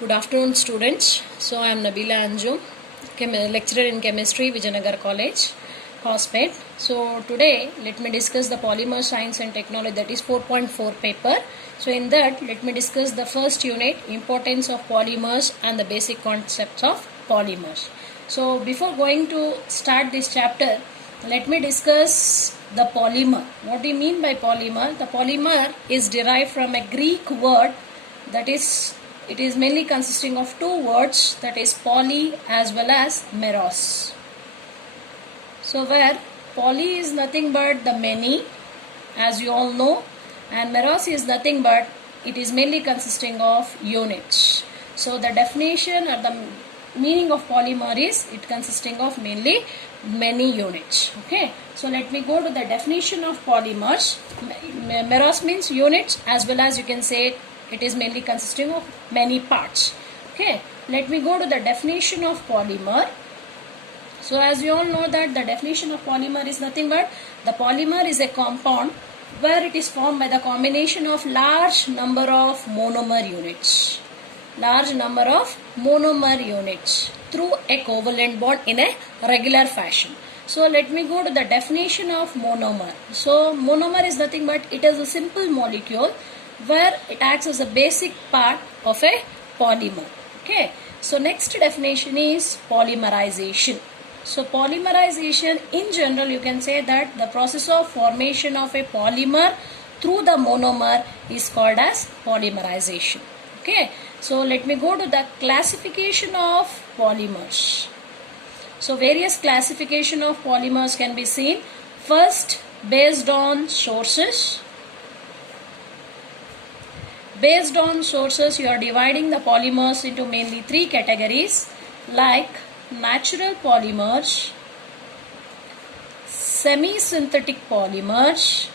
Good afternoon, students. So I am Nabila Anjum, lecturer in chemistry, Vijayanagar College, Hospet. So today let me discuss the polymer science and technology, that is 4.4 paper. So in that let me discuss the first unit, importance of polymers and the basic concepts of polymers. So before going to start this chapter, let me discuss the polymer. What do you mean by polymer? The polymer is derived from a Greek word, that is, it is mainly consisting of two words, that is poly as well as meros. So where poly is nothing but the many, as you all know, and meros is nothing but it is mainly consisting of units. So the definition or the meaning of polymer is it consisting of mainly many units. Okay, so let me go to the definition of polymers. Meros means units, as well as you can say it is mainly consisting of many parts. Okay, let me go to the definition of polymer. So as you all know that the definition of polymer is nothing but the polymer is a compound where it is formed by the combination of large number of monomer units. Large number of monomer units through a covalent bond in a regular fashion. So let me go to the definition of monomer. So monomer is nothing but it is a simple molecule where it acts as a basic part of a polymer. Okay, so next definition is polymerization. So polymerization in general, you can say that the process of formation of a polymer through the monomer is called as polymerization. Okay, so let me go to the classification of polymers. So various classification of polymers can be seen. First, based on sources. Based on sources, you are dividing the polymers into mainly three categories, like natural polymers, semi-synthetic polymers,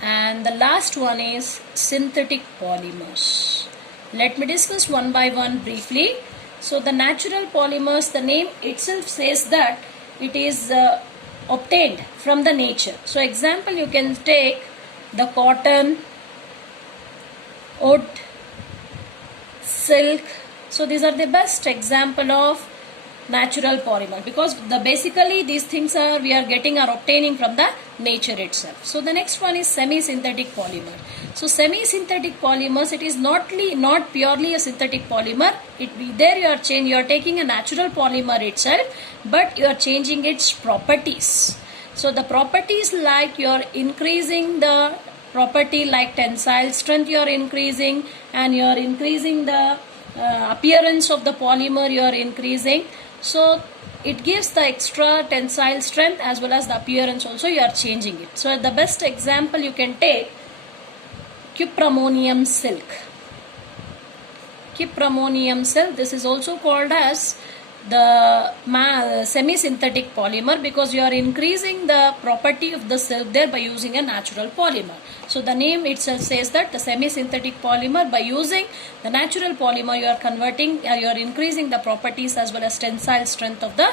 and the last one is synthetic polymers. Let me discuss one by one briefly. So the natural polymers, the name itself says that it is obtained from the nature. So example, you can take the cotton, wood, silk. So these are the best example of natural polymer, because basically these things we are obtaining from the nature itself. So the next one is semi-synthetic polymer. So semi-synthetic polymers, it is not purely a synthetic polymer. You are taking a natural polymer itself, but you are changing its properties. So the properties, like you are increasing the property like tensile strength, you are increasing, and you are increasing the appearance of the polymer, you are increasing. So it gives the extra tensile strength as well as the appearance also, you are changing it. So the best example you can take Cuprammonium silk. Cuprammonium silk, this is also called as the semi-synthetic polymer, because you are increasing the property of the silk there by using a natural polymer. So the name itself says that the semi-synthetic polymer, by using the natural polymer, you are converting, you are increasing the properties as well as tensile strength of the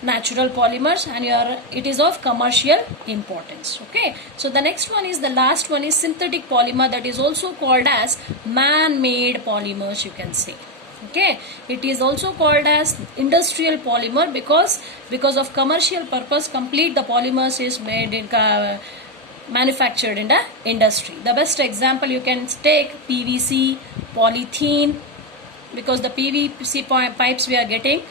natural polymers, and it is of commercial importance. Okay, so the next one is, the last one is synthetic polymer, that is also called as man-made polymers, you can say. Okay, it is also called as industrial polymer, because of commercial purpose, complete the polymers is made in manufactured in the industry. The best example you can take PVC, polythene, because the PVC pipes we are getting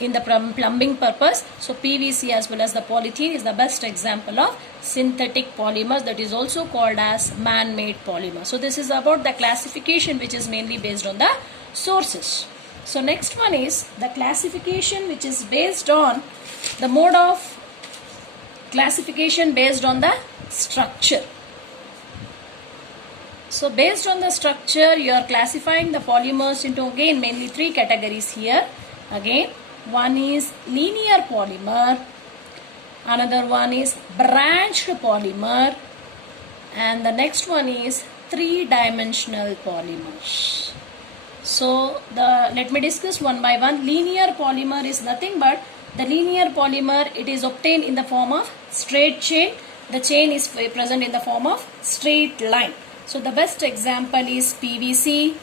in the plumbing purpose. So PVC as well as the polythene is the best example of synthetic polymers, that is also called as man-made polymer. So this is about the classification, which is mainly based on the sources. So next one is the classification, which is based on the mode of classification based on the structure. So based on the structure, you are classifying the polymers into again mainly three categories here. Again, one is linear polymer, another one is branched polymer, and the next one is three-dimensional polymers. So let me discuss one by one. Linear polymer is nothing but the linear polymer, it is obtained in the form of straight chain. The chain is present in the form of straight line. So the best example is PVC,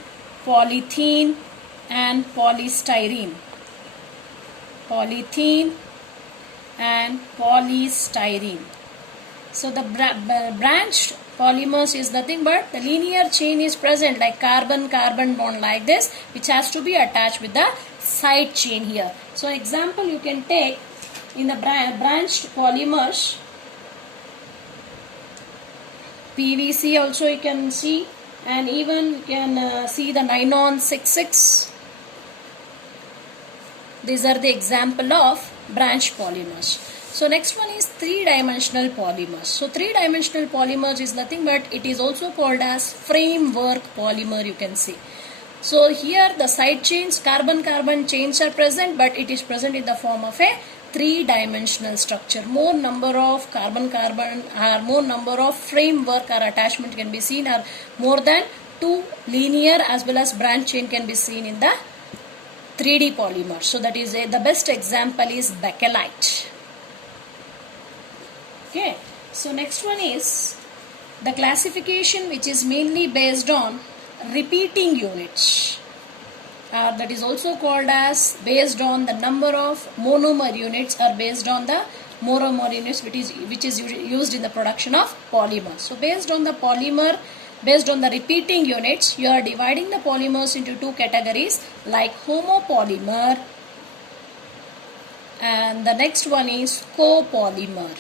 polythene and polystyrene. Polythene and polystyrene. So the branched polymers is nothing but the linear chain is present like carbon-carbon bond like this, which has to be attached with the side chain here. So example you can take in the branched polymers, PVC also you can see, and even you can see the nylon 66. These are the example of branched polymers. So next one is three-dimensional polymers. So three-dimensional polymers is nothing but it is also called as framework polymer, you can see. So here the side chains, carbon-carbon chains are present, but it is present in the form of a three-dimensional structure. More number of carbon-carbon or more number of framework or attachment can be seen, or more than two linear as well as branch chain can be seen in the 3D polymer. So that is the best example is bakelite. Okay, so next one is the classification, which is mainly based on repeating units. That is also called as based on the number of monomer units, or based on the monomer units which is used in the production of polymer. So based on the polymer, based on the repeating units, you are dividing the polymers into two categories like homopolymer, and the next one is copolymer.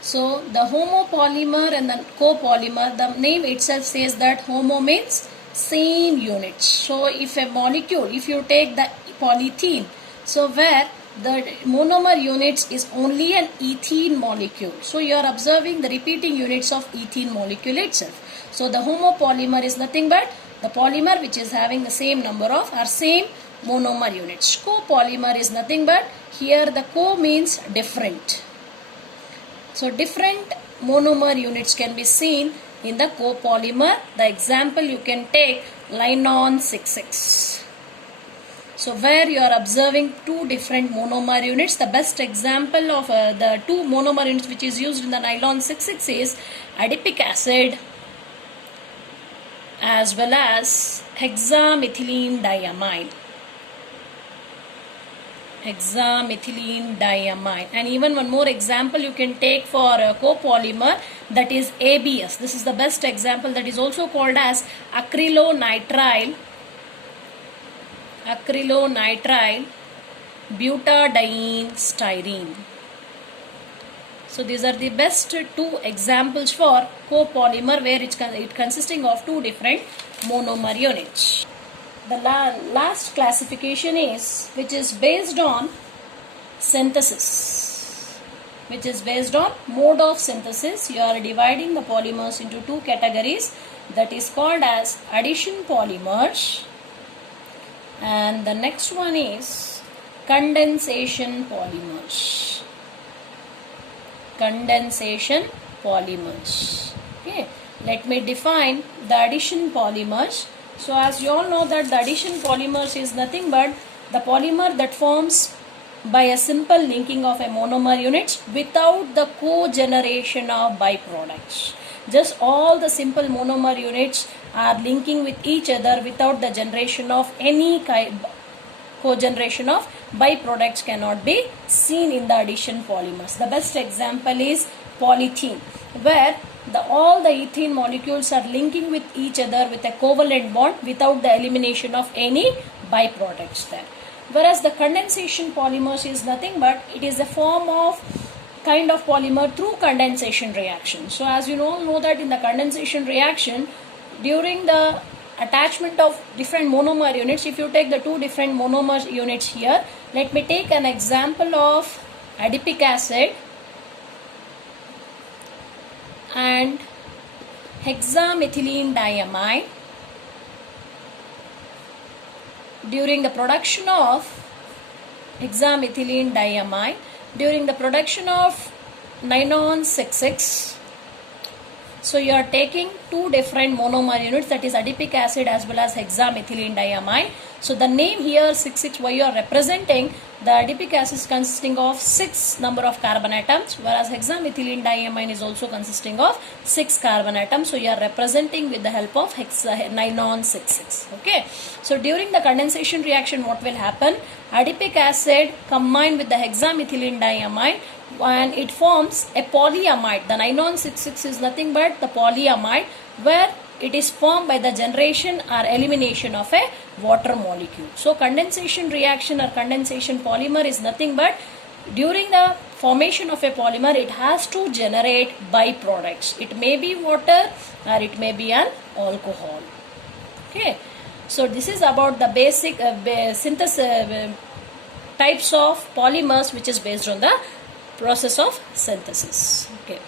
So the homopolymer and the copolymer, the name itself says that homo means same units. So if a molecule, if you take the polythene, so where the monomer units is only an ethene molecule. So you are observing the repeating units of ethene molecule itself. So the homopolymer is nothing but the polymer which is having the same number of or same monomer units. Copolymer is nothing but, here the co means different. So different monomer units can be seen in the copolymer. The example you can take nylon 66. So where you are observing two different monomer units, the best example of the two monomer units which is used in the nylon 66 is adipic acid as well as hexamethylene diamine. Hexamethylene diamine. And even one more example you can take for copolymer, that is ABS. This is the best example, that is also called as acrylonitrile butadiene styrene. So these are the best two examples for copolymer, where it consisting of two different monomer units. The last classification is which is based on synthesis, which is based on mode of synthesis. You are dividing the polymers into two categories, that is called as addition polymers, and the next one is condensation polymers. Condensation polymers. Okay, let me define the addition polymers. So as you all know that the addition polymers is nothing but the polymer that forms by a simple linking of a monomer units without the co-generation of byproducts. Just all the simple monomer units are linking with each other without the generation of any co-generation of byproducts cannot be seen in the addition polymers. The best example is polythene, where all the ethene molecules are linking with each other with a covalent bond without the elimination of any byproducts there. Whereas the condensation polymers is nothing but it is a form of kind of polymer through condensation reaction. So as you all know that in the condensation reaction, during the attachment of different monomer units, if you take the two different monomer units here, let me take an example of adipic acid and hexamethylene diamine. During the production of hexamethylene diamine, during the production of nylon 66, so you are taking two different monomer units, that is adipic acid as well as hexamethylene diamine. So the name here 66, why you are representing the adipic acid is consisting of 6 number of carbon atoms, whereas hexamethylene diamine is also consisting of 6 carbon atoms. So you are representing with the help of nylon 6,6. Okay. So during the condensation reaction, what will happen? Adipic acid combined with the hexamethylene diamine and it forms a polyamide. The nylon 6,6 is nothing but the polyamide, where it is formed by the generation or elimination of a water molecule. So condensation reaction or condensation polymer is nothing but during the formation of a polymer, it has to generate byproducts. It may be water or it may be an alcohol. Okay. So this is about the basic synthesis types of polymers, which is based on the process of synthesis. Okay.